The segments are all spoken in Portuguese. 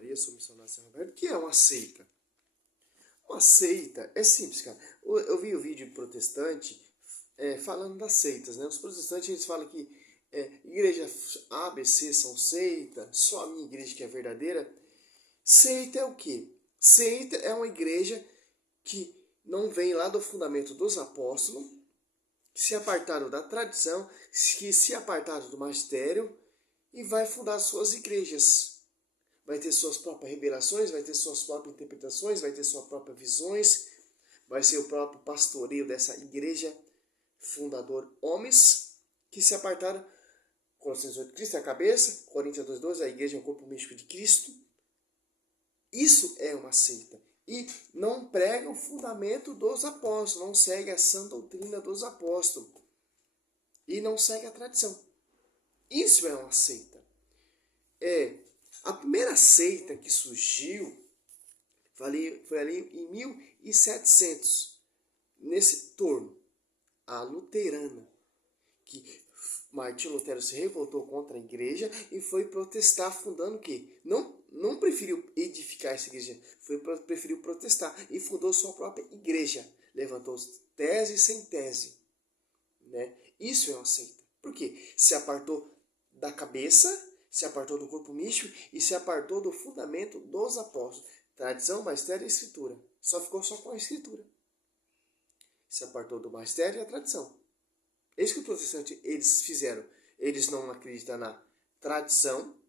Maria, sou missionário São Roberto. O que é uma seita? Uma seita é simples, cara. Eu vi o vídeo protestante falando das seitas, né? Os protestantes eles falam que igreja A, B, C são seita, só a minha igreja que é verdadeira. Seita é o quê? Seita é uma igreja que não vem lá do fundamento dos apóstolos, que se apartaram da tradição, que se apartaram do magistério e vai fundar suas igrejas. Vai ter suas próprias revelações, vai ter suas próprias interpretações, vai ter suas próprias visões, vai ser o próprio pastoreio dessa igreja fundador, homens que se apartaram. Colossenses 8, Cristo é a cabeça, Coríntios 2,12, a igreja é o corpo místico de Cristo. Isso é uma seita. E não prega o fundamento dos apóstolos, não segue a sã doutrina dos apóstolos. E não segue a tradição. Isso é uma seita. A primeira seita que surgiu foi ali em 1700, nesse torno, a luterana, que Martinho Lutero se revoltou contra a igreja e foi protestar, fundando o quê? Não preferiu edificar essa igreja, preferiu protestar e fundou sua própria igreja. Levantou tese sem tese. Né? Isso é uma seita. Por quê? Se apartou da cabeça, se apartou do corpo místico e se apartou do fundamento dos apóstolos. Tradição, magistério e escritura. Ficou só com a escritura. Se apartou do magistério e a tradição. É isso que os protestantes eles fizeram. Eles não acreditam na tradição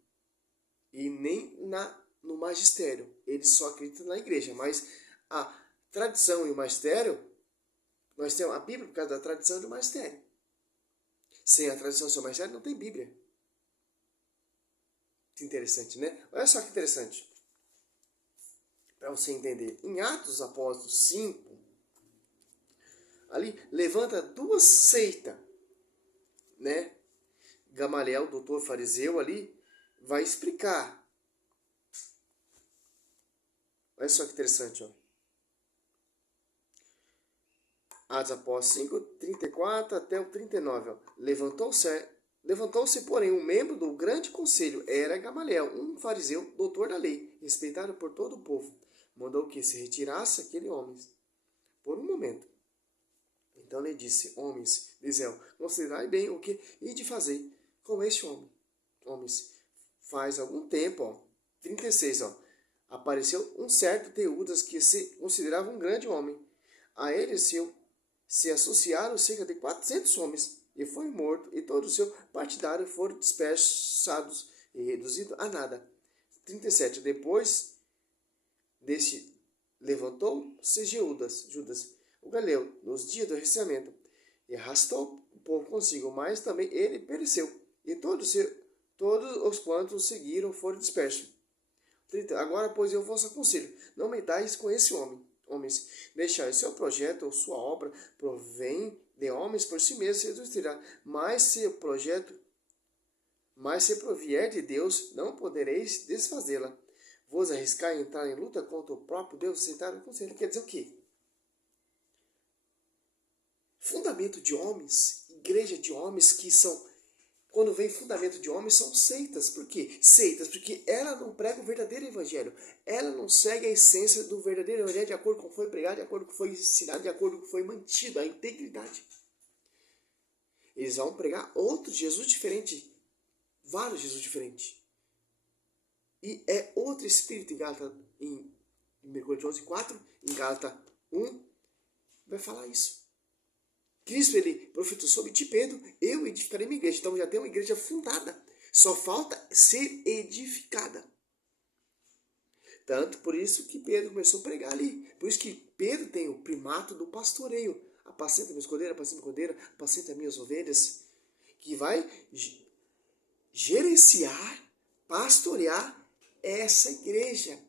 e nem no magistério. Eles só acreditam na igreja. Mas a tradição e o magistério, nós temos a Bíblia por causa da tradição e do magistério. Sem a tradição e o magistério não tem Bíblia. Que interessante, né? Olha só que interessante. Para você entender. Em Atos dos Apóstolos 5, ali levanta duas seitas, né? Gamaliel, doutor fariseu ali, vai explicar. Olha só que interessante, ó. Atos Apóstolos 5, 34 até o 39, ó. Levantou-se, porém, um membro do grande conselho, era Gamaliel, um fariseu, doutor da lei, respeitado por todo o povo. Mandou que se retirasse aquele homem por um momento. Então lhe disse, homens de Israel, considerai bem o que hei de fazer com este homem. Homens, faz algum tempo, ó, 36, ó, apareceu um certo Teudas que se considerava um grande homem. A ele se associaram cerca de 400 homens, e foi morto, e todo o seu partidário foram dispersados e reduzidos a nada. 37. Depois deste levantou-se Judas, o galeu, nos dias do resseamento, e arrastou o povo consigo, mas também ele pereceu, e todos os quantos seguiram foram dispersos. 30. Agora, pois, eu vos aconselho, não metais com esse homem. Homens, deixai seu projeto ou sua obra provém de homens por si mesmos, se existirá. Mas se provier de Deus, não podereis desfazê-la. Vos arriscar em entrar em luta contra o próprio Deus, sentar no conselho. Quer dizer o quê? Fundamento de homens, igreja de homens que são... Quando vem fundamento de homens, são seitas. Por quê? Seitas, porque ela não prega o verdadeiro evangelho. Ela não segue a essência do verdadeiro evangelho de acordo com o que foi pregado, de acordo com o que foi ensinado, de acordo com o que foi mantido, a integridade. Eles vão pregar outro Jesus diferente, vários Jesus diferentes. E é outro espírito em Gálatas, em 1 Coríntios 11:4, em Gálatas 1, vai falar isso. Cristo, ele profetizou sobre ti, Pedro, eu edificarei minha igreja. Então já tem uma igreja fundada. Só falta ser edificada. Tanto por isso que Pedro começou a pregar ali. Por isso que Pedro tem o primato do pastoreio. Apacenta minhas cordeiras, apacenta minha cordeira, apacenta minhas ovelhas. Que vai gerenciar, pastorear essa igreja.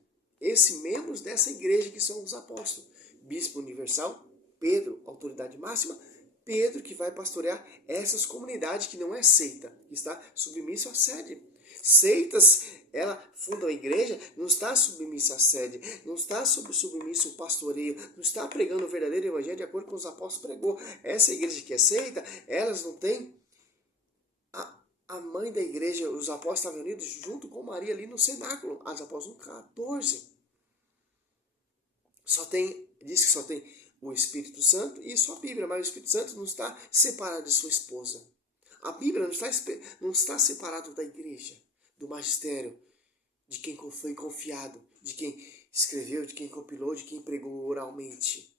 Esses membros dessa igreja que são os apóstolos. Bispo universal, Pedro, autoridade máxima. Pedro que vai pastorear essas comunidades que não é seita, que está submisso à sede. Seitas, ela funda a igreja, não está submissa à sede, não está submisso ao pastoreio, não está pregando o verdadeiro evangelho de acordo com os apóstolos pregou. Essa igreja que é seita, elas não têm a mãe da igreja, os apóstolos estavam unidos junto com Maria ali no cenáculo. Atos Apóstolos 14. Diz que só tem o Espírito Santo e só a Bíblia, mas o Espírito Santo não está separado de sua esposa. A Bíblia não está separado da igreja, do magistério, de quem foi confiado, de quem escreveu, de quem compilou, de quem pregou oralmente.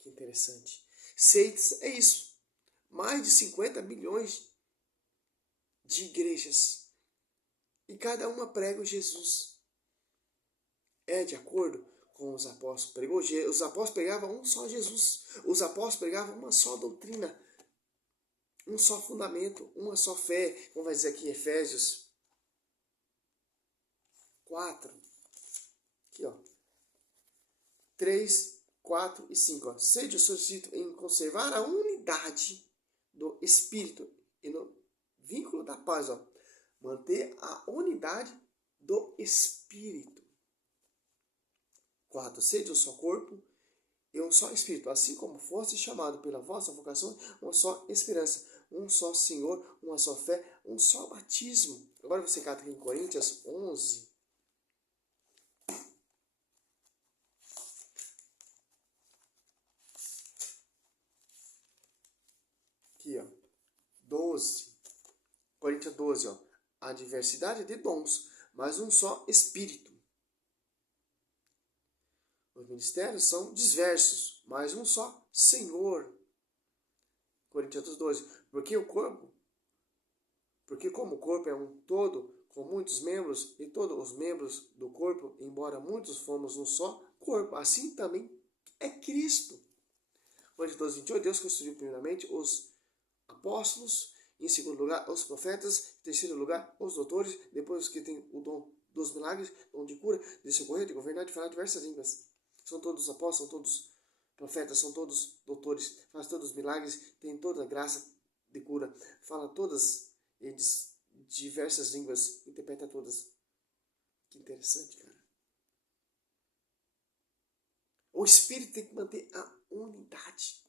Que interessante. Seitas é isso. Mais de 50 milhões de igrejas. E cada uma prega o Jesus. É de acordo com os apóstolos. Os apóstolos pregavam um só Jesus. Os apóstolos pregavam uma só doutrina. Um só fundamento, uma só fé. Como vai dizer aqui em Efésios 4. Aqui, ó. 3, 4 e 5. Ó. Sede solicito em conservar a unidade do Espírito e no vínculo da paz. Ó. Manter a unidade do Espírito. 4. Sede um só corpo e um só Espírito, assim como fosse chamado pela vossa vocação, uma só esperança, um só Senhor, uma só fé, um só batismo. Agora você cata aqui em Coríntios 11. Aqui, ó. 12. Coríntios 12, ó. A diversidade de dons, mas um só Espírito. Os ministérios são diversos, mas um só Senhor. Coríntios 12. Porque como o corpo é um todo, com muitos membros, e todos os membros do corpo, embora muitos fomos um só corpo, assim também é Cristo. Coríntios 12, 28. Deus construiu primeiramente os apóstolos, em segundo lugar os profetas, em terceiro lugar os doutores, depois que tem o dom dos milagres, dom de cura, de socorrer, de governar, de falar diversas línguas. São todos apóstolos, são todos profetas, são todos doutores, faz todos os milagres, tem toda a graça de cura, fala todas eles diversas línguas, interpreta todas. Que interessante, cara. O Espírito tem que manter a unidade.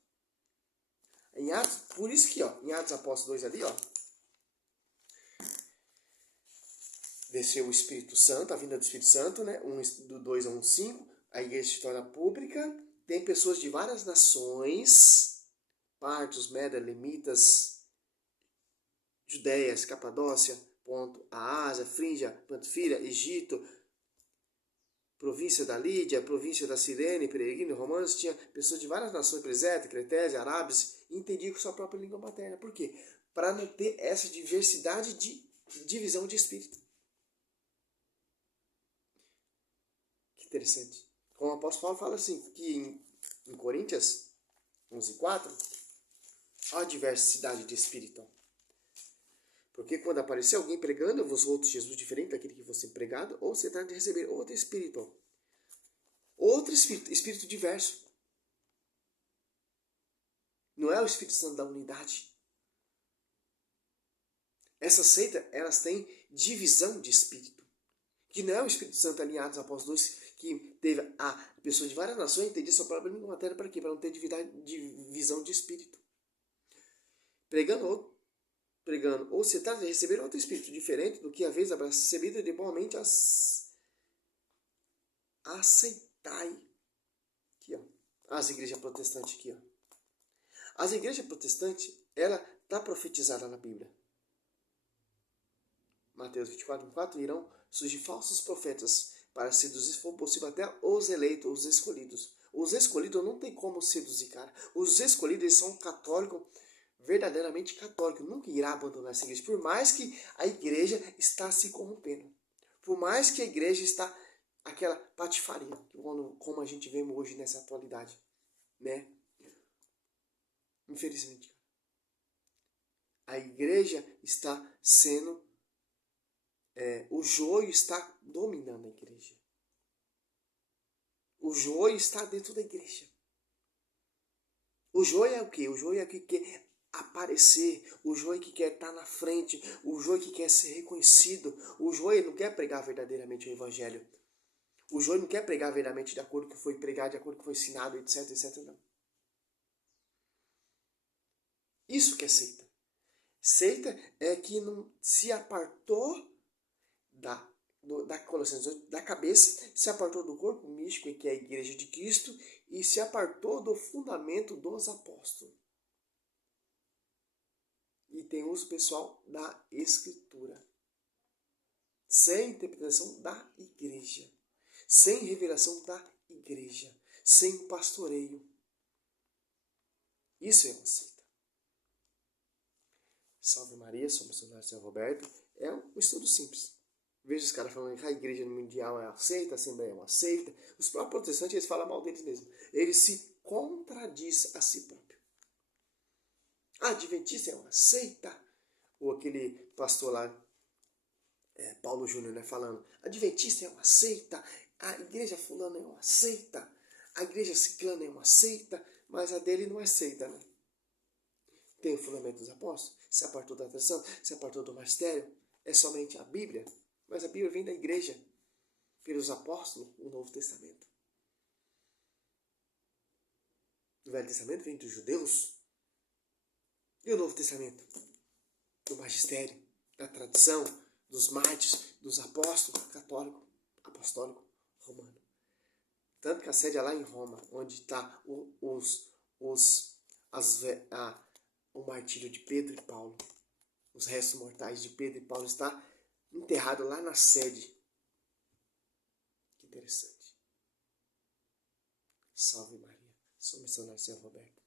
Em Atos, por isso que, ó, em Atos Apóstolos 2 ali, ó, desceu o Espírito Santo, a vinda do Espírito Santo, né? Do 2 a 1:5, a igreja se torna pública, tem pessoas de várias nações, partos, Média, Lemitas, Judéias, Capadócia, Ponto, a Ásia, Frígia, Panfilha, Egito, província da Lídia, província da Cirene, peregrino, romanos, tinha pessoas de várias nações, Preseta, Cretésia, Árabes, e entendiam com sua própria língua materna. Por quê? Para não ter essa diversidade de divisão de espírito. Que interessante. Como o apóstolo Paulo fala assim, que em Coríntios 11:4, há diversidade de espírito. Porque quando aparecer alguém pregando, vos outro Jesus diferente daquele que fosse pregado, ou você trata de receber outro espírito. Outro espírito, espírito diverso. Não é o Espírito Santo da unidade. Essa seita, elas têm divisão de espírito. Que não é o Espírito Santo alinhado aos apóstolos 2, que teve a pessoa de várias nações entendia sua própria língua materna para quê? Para não ter divisão de espírito. Pregando, ou se trata de receber outro espírito diferente do que a vez recebida de igualmente aceitai. Aqui, ó. As igrejas protestantes aqui, ó. As igrejas protestantes, ela está profetizada na Bíblia. Mateus 24:4, irão surgir falsos profetas para seduzir, se for possível, até os eleitos, os escolhidos. Os escolhidos não tem como seduzir, cara. Os escolhidos, eles são católicos, verdadeiramente católicos. Nunca irá abandonar essa igreja. Por mais que a igreja está se corrompendo. Por mais que a igreja está aquela patifaria, como a gente vê hoje nessa atualidade, né? Infelizmente. A igreja está sendo... o joio está dominando a igreja. O joio está dentro da igreja. O joio é o quê? O joio é o que quer aparecer. O joio que quer estar na frente. O joio que quer ser reconhecido. O joio não quer pregar verdadeiramente o evangelho. O joio não quer pregar verdadeiramente de acordo com o que foi pregado, de acordo com o que foi ensinado, etc, etc, não. Isso que é seita. Seita é que não se apartou da Colossenses 8, da cabeça, se apartou do corpo místico, que é a igreja de Cristo, e se apartou do fundamento dos apóstolos. E tem uso pessoal da Escritura. Sem interpretação da igreja. Sem revelação da igreja. Sem pastoreio. Isso é uma seita. Salve Maria, sou o missionário São Roberto. É um estudo simples. Vejo os caras falando que a igreja mundial é uma seita, a Assembleia é uma seita. Os próprios protestantes, eles falam mal deles mesmos. Eles se contradizem a si próprios. A Adventista é uma seita. Ou aquele pastor lá, Paulo Júnior, né, falando, Adventista é uma seita, a igreja fulana é uma seita, a igreja ciclana é uma seita, mas a dele não é seita, né? Tem o fundamento dos apóstolos, se apartou da tradição, se apartou do magistério, é somente a Bíblia, mas a Bíblia vem da igreja, pelos apóstolos, o Novo Testamento. O Velho Testamento vem dos judeus, e o Novo Testamento? Do magistério, da tradição, dos mártires, dos apóstolos, católico, apostólico, romano. Tanto que a sede é lá em Roma, onde está o martírio de Pedro e Paulo. Os restos mortais de Pedro e Paulo está enterrado lá na sede. Que interessante. Salve Maria. Sou missionário São Roberto.